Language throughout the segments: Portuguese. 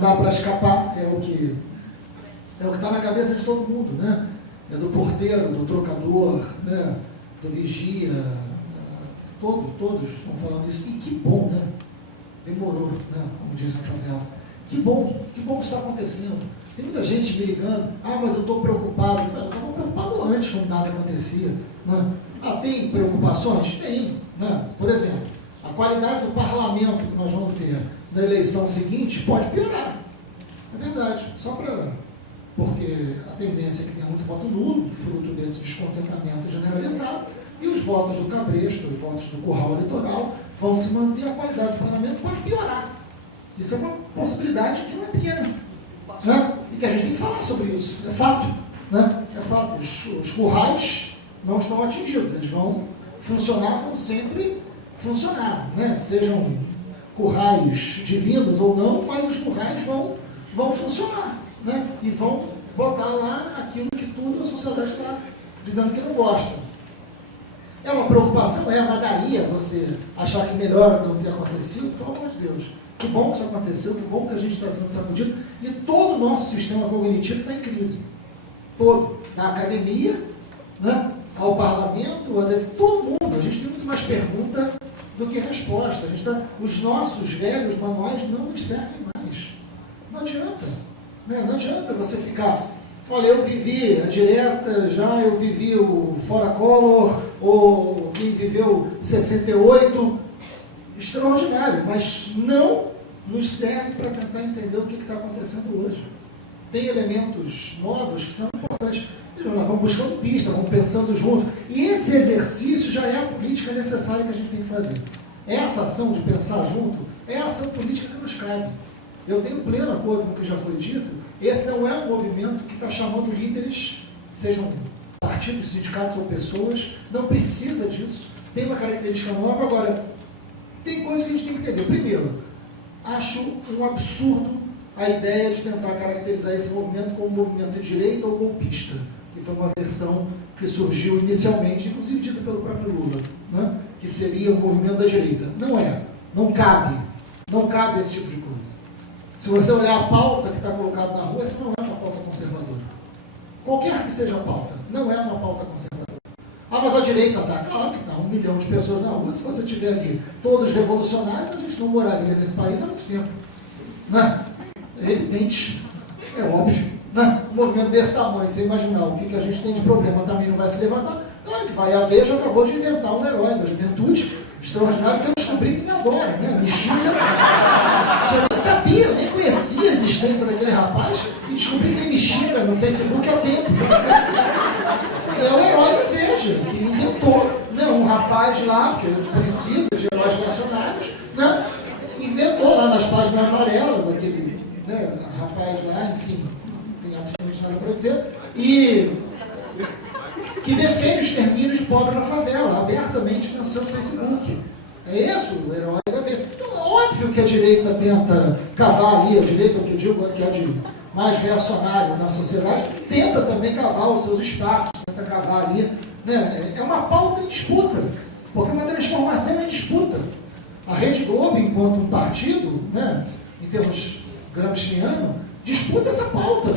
dá para escapar, é o que está na cabeça de todo mundo, né? É do porteiro, do trocador, né? Do vigia, todos estão falando isso. E que bom, né? Demorou, né? Como diz a favela. Que bom que isso está acontecendo. Tem muita gente me ligando, mas eu estou preocupado. Eu estava preocupado antes, quando nada acontecia. Né? Tem preocupações? Tem. Né? Por exemplo, a qualidade do parlamento que nós vamos ter na eleição seguinte pode piorar. É verdade. Porque a tendência é que tenha muito voto nulo, fruto desse descontentamento generalizado, e os votos do cabresto, os votos do curral eleitoral, vão se manter, a qualidade do parlamento pode piorar. Isso é uma possibilidade que não é pequena. Né? E que a gente tem que falar sobre isso. É fato. Né? É fato. Os currais não estão atingidos. Eles vão funcionar como sempre funcionaram. Né? Sejam currais divinos ou não, mas os currais vão funcionar. Né? E vão botar lá aquilo que tudo a sociedade está dizendo que não gosta. É uma preocupação? Mas daí você achar que melhora do que aconteceu? Pelo amor de Deus. Que bom que isso aconteceu, que bom que a gente está sendo sacudido. E todo o nosso sistema cognitivo está em crise. Todo. Da academia, né, ao parlamento, todo mundo. A gente tem muito mais pergunta do que resposta. Os nossos velhos manuais não nos servem mais. Não adianta. Né? Não adianta você ficar... Olha, eu vivi a direta, eu vivi o Fora Collor, ou quem viveu 68, extraordinário, mas não nos serve para tentar entender o que está acontecendo hoje. Tem elementos novos que são importantes. Nós vamos buscando pista, vamos pensando junto. E esse exercício já é a política necessária que a gente tem que fazer. Essa ação de pensar junto é a ação política que nos cabe. Eu tenho pleno acordo com o que já foi dito. Esse não é um movimento que está chamando líderes, sejam partidos, sindicatos ou pessoas, não precisa disso. Tem uma característica nova. Agora, tem coisas que a gente tem que entender. Primeiro, acho um absurdo a ideia de tentar caracterizar esse movimento como um movimento de direita ou golpista, que foi uma versão que surgiu inicialmente, inclusive dita pelo próprio Lula, né? Que seria um movimento da direita. Não é. Não cabe esse tipo de coisa. Se você olhar a pauta que está colocada na rua, essa não é uma pauta conservadora. Qualquer que seja a pauta, não é uma pauta conservadora. Mas a direita está, claro que está, 1 milhão de pessoas na rua. Se você tiver ali todos revolucionários, a gente não moraria nesse país há muito tempo. Né? É evidente, é óbvio. Né? Um movimento desse tamanho, você imaginar o que a gente tem de problema também não vai se levantar, claro que vai. A Veja acabou de inventar um herói da juventude extraordinário que eu descobri que me adora, né? Me xinga. Eu nem sabia, eu nem conhecia a existência daquele rapaz e descobri que ele me xinga no Facebook há tempo. É o herói da Veja, que inventou. Um rapaz lá, que precisa de heróis nacionais, né? Inventou lá nas páginas amarelas, aquele rapaz lá, enfim, não tem absolutamente nada para dizer, e que defende os termínios de pobre na favela, abertamente no seu Facebook. É isso o herói da Veja. Então, é óbvio que a direita tenta cavar ali, a direita, o que eu digo que é de mais reacionário na sociedade, tenta também cavar os seus espaços, tenta cavar ali. Né? É uma pauta em disputa, porque uma transformação em disputa. A Rede Globo, enquanto um partido, né, em termos gramscianos, disputa essa pauta.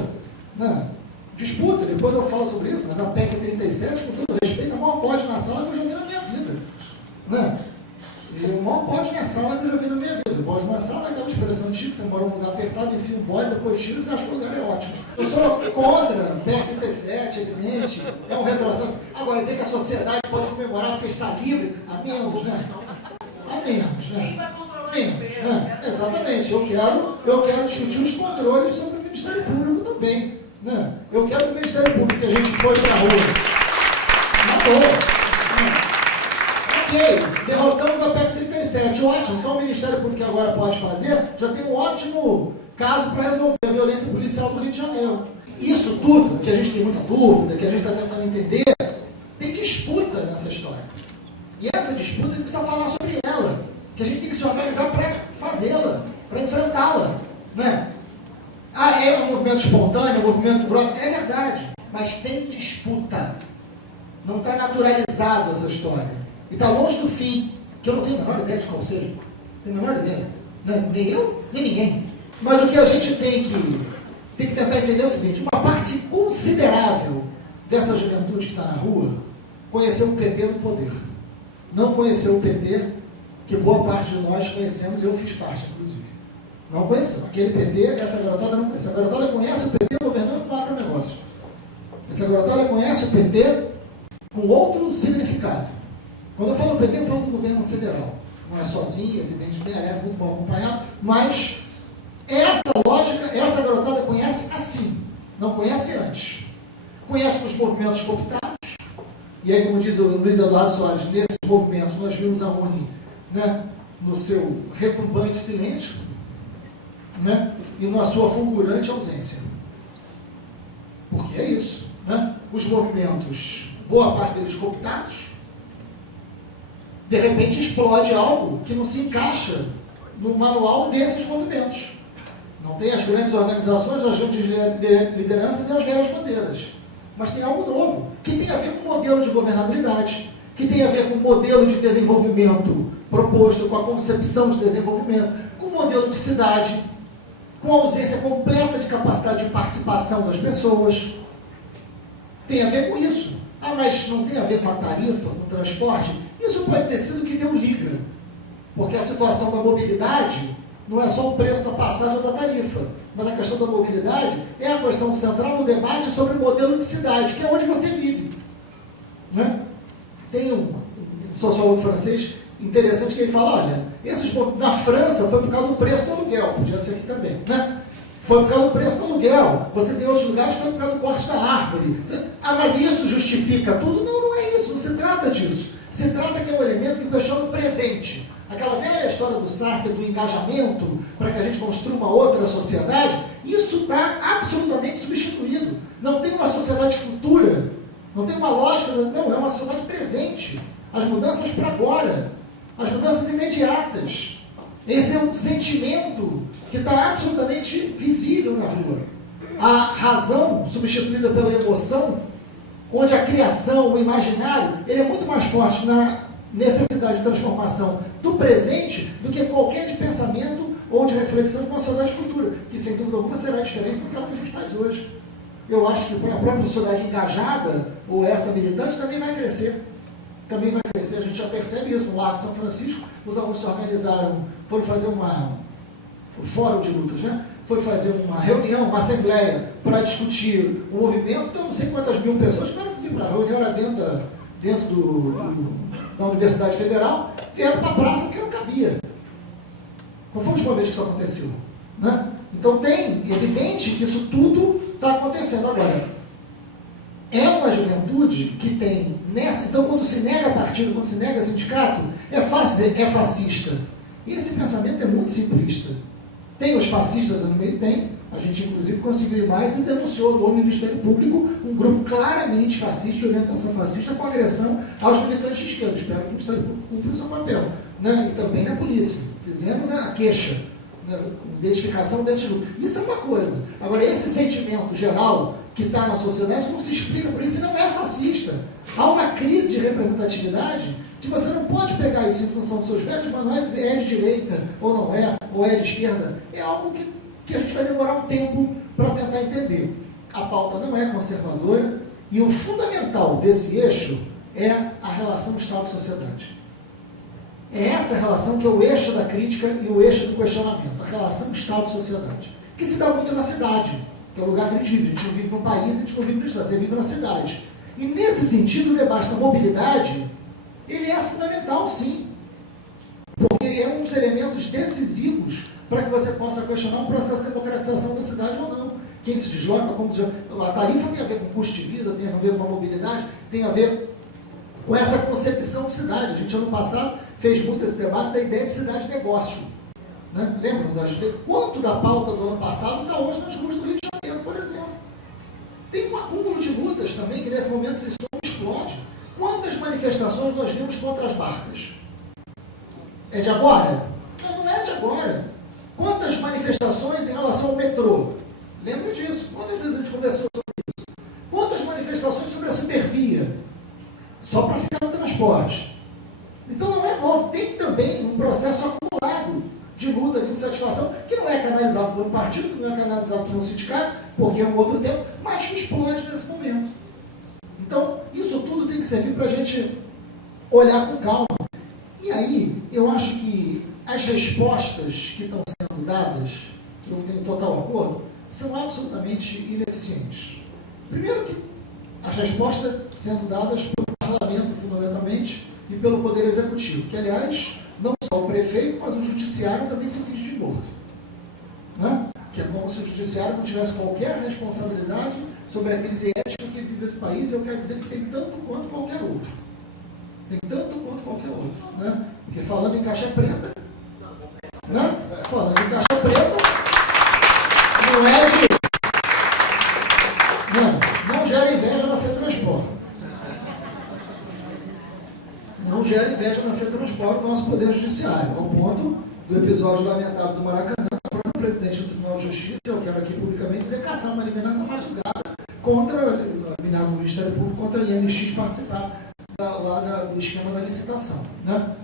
Né? Disputa, depois eu falo sobre isso, mas a PEC 37, com todo respeito, é o maior pódio na sala que eu já vi na minha vida. Né? E o maior pódio na sala que eu já vi na minha vida. O pódio na sala é aquela expressão antiga, você mora num lugar apertado, enfia um bode, depois tira e você acha que o lugar é ótimo. Eu sou contra a PEC 37, evidente, é um retrocesso. Agora, dizer que a sociedade pode comemorar porque está livre, a menos, né? A menos, né? Menos, né? Exatamente. Eu quero discutir os controles sobre o Ministério Público também. Né? Eu quero que o Ministério Público que a gente foi para a rua. Na boa. Ok, derrotamos a PEC 37, ótimo. Então o Ministério Público que agora pode fazer, já tem um ótimo caso para resolver a violência policial do Rio de Janeiro. Isso tudo, que a gente tem muita dúvida, que a gente está tentando entender, tem disputa nessa história. E essa disputa a gente precisa falar sobre ela, que a gente tem que se organizar para fazê-la, para enfrentá-la. Né? É um movimento espontâneo, um movimento brota, é verdade, mas tem disputa. Não está naturalizado essa história. E está longe do fim, que eu não tenho a menor ideia de qual seja. Não tenho a menor ideia. Nem eu, nem ninguém. Mas o que a gente tem que tentar entender é o seguinte: uma parte considerável dessa juventude que está na rua conheceu o PT no poder. Não conheceu o PT que boa parte de nós conhecemos, e eu fiz parte, inclusive. Não conheceu. Aquele PT, essa garotada não conhece. Essa garotada conhece o PT governando o agronegócio. Essa garotada conhece o PT com outro significado. Quando eu falo PT, eu falo do governo federal. Não é sozinho, evidentemente, é muito bom acompanhado, mas essa lógica, essa garotada conhece assim, não conhece antes. Conhece os movimentos cooptados, e aí, como diz o Luiz Eduardo Soares, nesses movimentos nós vimos a Uni, né, no seu retumbante silêncio, né, e na sua fulgurante ausência. Porque é isso, né? Os movimentos, boa parte deles cooptados, de repente explode algo que não se encaixa no manual desses movimentos. Não tem as grandes organizações, as grandes lideranças e as velhas bandeiras. Mas tem algo novo, que tem a ver com o modelo de governabilidade, que tem a ver com o modelo de desenvolvimento proposto, com a concepção de desenvolvimento, com o modelo de cidade, com a ausência completa de capacidade de participação das pessoas. Tem a ver com isso. Ah, mas não tem a ver com a tarifa, com o transporte? Isso pode ter sido que deu liga, porque a situação da mobilidade não é só o preço da passagem ou da tarifa, mas a questão da mobilidade é a questão central no debate sobre o modelo de cidade, que é onde você vive. Né? Tem um sociólogo francês interessante que ele fala, olha, na França foi por causa do preço do aluguel, podia ser aqui também, né? Foi por causa do preço do aluguel. Você tem outros lugares que foi por causa do corte da árvore. Ah, mas isso justifica tudo? Não, não é isso, não se trata disso. Se trata que é um elemento que questiona o presente. Aquela velha história do Sartre, do engajamento, para que a gente construa uma outra sociedade, isso está absolutamente substituído. Não tem uma sociedade futura, não tem uma lógica, não, é uma sociedade presente. As mudanças para agora, as mudanças imediatas. Esse é um sentimento que está absolutamente visível na rua. A razão substituída pela emoção, onde a criação, o imaginário, ele é muito mais forte na necessidade de transformação do presente do que qualquer de pensamento ou de reflexão de uma sociedade futura, que sem dúvida alguma será diferente do que a gente faz hoje. Eu acho que a própria sociedade engajada, ou essa militante, também vai crescer. Também vai crescer, a gente já percebe isso no Largo de São Francisco. Os alunos se organizaram, foram fazer o fórum de lutas, né? Foi fazer uma reunião, uma assembleia para discutir o movimento. Então, não sei quantas mil pessoas tiveram que vir para a reunião, era dentro da Universidade Federal, vieram para a praça porque não cabia. Qual foi a última vez que isso aconteceu? Né? Então, tem evidente que isso tudo está acontecendo agora. É uma juventude que tem nessa. Então, quando se nega partido, quando se nega sindicato, é fácil dizer é fascista. E esse pensamento é muito simplista. Tem os fascistas no meio? Tem. A gente, inclusive, conseguiu mais e denunciou no Ministério Público um grupo claramente fascista, de orientação fascista, com agressão aos militantes de esquerda. Espero que o Ministério Público cumpra o seu papel. Né? E também na polícia. Fizemos a queixa, né? Identificação desses grupos. Isso é uma coisa. Agora, esse sentimento geral que está na sociedade não se explica por isso e não é fascista. Há uma crise de representatividade que você não pode pegar isso em função dos seus velhos manuais, é de direita ou não é, ou é de esquerda. É algo que a gente vai demorar um tempo para tentar entender. A pauta não é conservadora e o fundamental desse eixo é a relação Estado-sociedade. É essa relação que é o eixo da crítica e o eixo do questionamento, a relação Estado-sociedade, que se dá muito na cidade, que é o lugar que a gente vive. A gente não vive no país, a gente não vive no Estado, você vive na cidade. E nesse sentido, o debate da mobilidade, ele é fundamental, sim. Porque é um dos elementos decisivos para que você possa questionar um processo de democratização da cidade ou não. Quem se desloca, como se desloca. A tarifa tem a ver com custo de vida, tem a ver com a mobilidade, tem a ver com essa concepção de cidade. A gente, ano passado, fez muito esse debate da ideia de cidade-negócio. Né? Lembram? Quanto da pauta do ano passado está hoje nas ruas do Rio de Janeiro, por exemplo. Tem um acúmulo de lutas também, que nesse momento se explode. Quantas manifestações nós vimos contra as barcas? É de agora? Não, não é de agora. Quantas manifestações em relação ao metrô? Lembra disso? Quantas vezes a gente conversou sobre isso? Quantas manifestações sobre a supervia? Só para ficar no transporte. Então não é novo. Tem também um processo acumulado de luta, de insatisfação, que não é canalizado por um partido, que não é canalizado por um sindicato, porque é um outro tempo, mas que explode nesse momento. Então, isso tudo tem que servir para a gente olhar com calma. E aí, eu acho que as respostas que estão sendo dadas, eu tenho total acordo, são absolutamente ineficientes. Primeiro que as respostas sendo dadas pelo parlamento, fundamentalmente, e pelo Poder Executivo, que, aliás, não só o prefeito, mas o judiciário também se finge de morto. Né? Que é como se o judiciário não tivesse qualquer responsabilidade sobre a crise ética que vive esse país, e eu quero dizer que tem tanto quanto qualquer outro. Tem tanto quanto qualquer outro. Né? Porque falando em caixa preta, né? Falando em caixa preta, não é de... Não gera inveja na FETransport. Não gera inveja na FETransport no nosso Poder Judiciário, ao ponto do episódio lamentável do Maracanã, a própria presidente do Tribunal de Justiça, eu quero aqui publicamente dizer, caçar uma liminar na madrugada contra a liminar do Ministério Público contra a IMX participar do esquema da licitação. Né?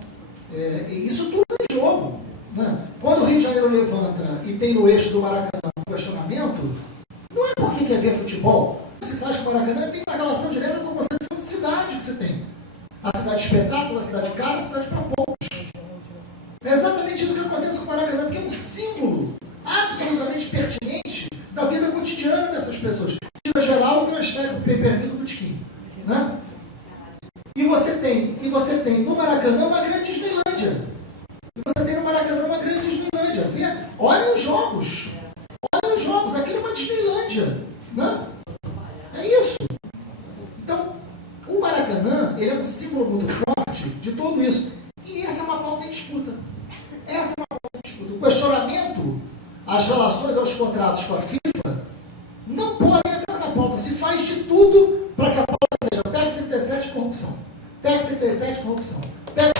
E isso tudo é jogo. Né? Quando o Rio de Janeiro levanta e tem no eixo do Maracanã um questionamento, não é porque quer ver futebol. O que se faz com o Maracanã tem uma relação direta com a concepção de cidade que você tem. A cidade de espetáculos, a cidade cara, a cidade para poucos. É exatamente isso que acontece com o Maracanã, porque é um símbolo absolutamente pertinente da vida cotidiana dessas pessoas. Tira geral e transfere para o pay-per-view do Botequim. Né? E você tem no Maracanã uma grande Disneylândia. E você tem no Maracanã uma grande Disneylândia. Olhem os jogos. Olhem os jogos. Aquilo é uma Disneylândia. Né? É isso. Então, o Maracanã, ele é um símbolo muito forte de tudo isso. E essa é uma pauta em disputa. Essa é uma pauta em disputa. O questionamento, as relações aos contratos com a FIFA, não podem entrar na pauta. Se faz de tudo para que a pauta seja PEC 37 corrupção. PEC 37 corrupção. PEC